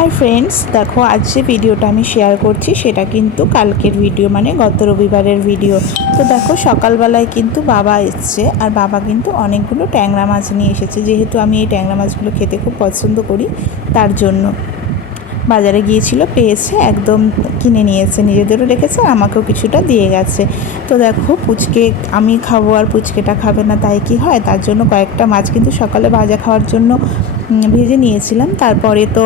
Hi friends, देखो आज जो भिडियोटा आमी शेयर करছি সেটা কিন্তু কালকের ভিডিও, মানে গত রবিবারের ভিডিও। তো দেখো সকালবেলায় কিন্তু বাবা এসছে, আর বাবা কিন্তু অনেকগুলো ট্যাংরা মাছ নিয়ে এসেছে। যেহেতু আমি এই ট্যাংরা মাছগুলো খেতে খুব পছন্দ করি, তার জন্য বাজারে গিয়েছিল, পেয়েছে, একদম কিনে নিয়েছে, নিজেদেরও রেখেছে, আমাকেও কিছুটা দিয়ে গেছে। তো দেখো পুচকে আমি খাবো আর পুচকেটা খাবে না, তাই কি হয়, তার জন্য কয়েকটা মাছ কিন্তু সকালে ভাজা খাওয়ার জন্য ভেজে নিয়েছিলাম। তারপরে তো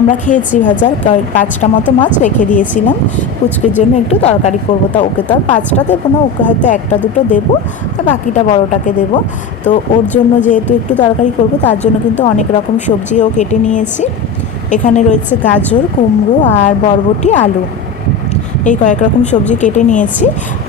আমরা খেয়েছি ভাজার, 5টা মতো মাছ রেখে দিয়েছিলাম পুচকের জন্য একটু তরকারি করবো। তা ওকে তো আর 5টা দেবো না, ওকে হয়তো 1টা 2টো দেবো, আর বাকিটা বড়টাকে দেবো। তো ওর জন্য যেহেতু একটু তরকারি করবো, তার জন্য কিন্তু অনেক রকম সবজিও কেটে নিয়েছি। এখানে রয়েছে গাজর, কুমড়ো আর বরবটি, আলু, এই কয়েক রকম সবজি কেটে নিয়েছি।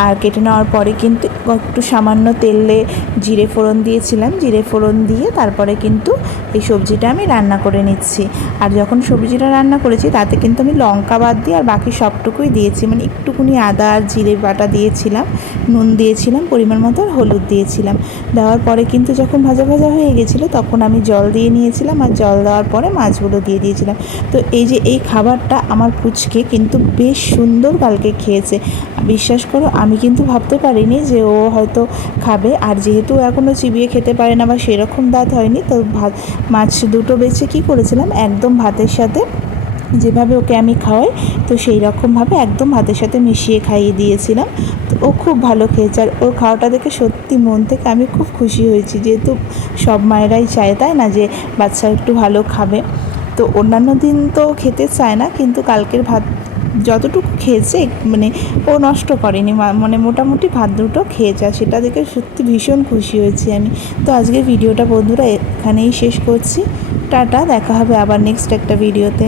আর কেটে নেওয়ার পরে কিন্তু একটু সামান্য তেলে জিরে ফোড়ন দিয়েছিলাম, জিরে ফোড়ন দিয়ে তারপরে কিন্তু এই সবজিটা আমি রান্না করে নিচ্ছি। আর যখন সবজিটা রান্না করেছি তাতে কিন্তু আমি লঙ্কা বাদ দিয়ে আর বাকি সবটুকুই দিয়েছি, মানে একটুকুনি আদা আর জিরে বাটা দিয়েছিলাম, নুন দিয়েছিলাম পরিমাণ মতো, আর হলুদ দিয়েছিলাম। দেওয়ার পরে কিন্তু যখন ভাজা ভাজা হয়ে গেছিলো তখন আমি জল দিয়ে নিয়েছিলাম, আর জল দেওয়ার পরে মাছগুলো দিয়ে দিয়েছিলাম। তো এই যে এই খাবারটা আমার পুচকে কিন্তু বেশ সুন্দর কালকে খেয়েছে। বিশ্বাস করো, আমি কিন্তু ভাবতে পারিনি যে ও হয়তো খাবে। আর যেহেতু এখনও চিবিয়ে খেতে পারে না বা সেরকম দাঁত হয়নি, তো মাছ দুটো বেছে কী করেছিলাম, একদম ভাতের সাথে যেভাবে ওকে আমি খাওয়াই, তো সেই রকমভাবে একদম ভাতের সাথে মিশিয়ে খাইয়ে দিয়েছিলাম। তো ও খুব ভালো খেয়েছে, আর ওর খাওয়াটা দেখে সত্যি মন থেকে আমি খুব খুশি হয়েছি। যেহেতু সব মায়েরাই চায়, তাই না, যে বাচ্চা একটু ভালো খাবে। তো অন্যান্য দিন তো খেতে চায় না, কিন্তু কালকের ভাত যতটুকু খেয়েছে মানে ও নষ্ট করেনি, মানে মোটামুটি ভাত দুটো খেয়েছে, আর সেটা দেখে সত্যি ভীষণ খুশি হয়েছি আমি। তো আজকের ভিডিওটা বন্ধুরা এখানেই শেষ করছি। টাটা, দেখা হবে আবার নেক্সট একটা ভিডিওতে।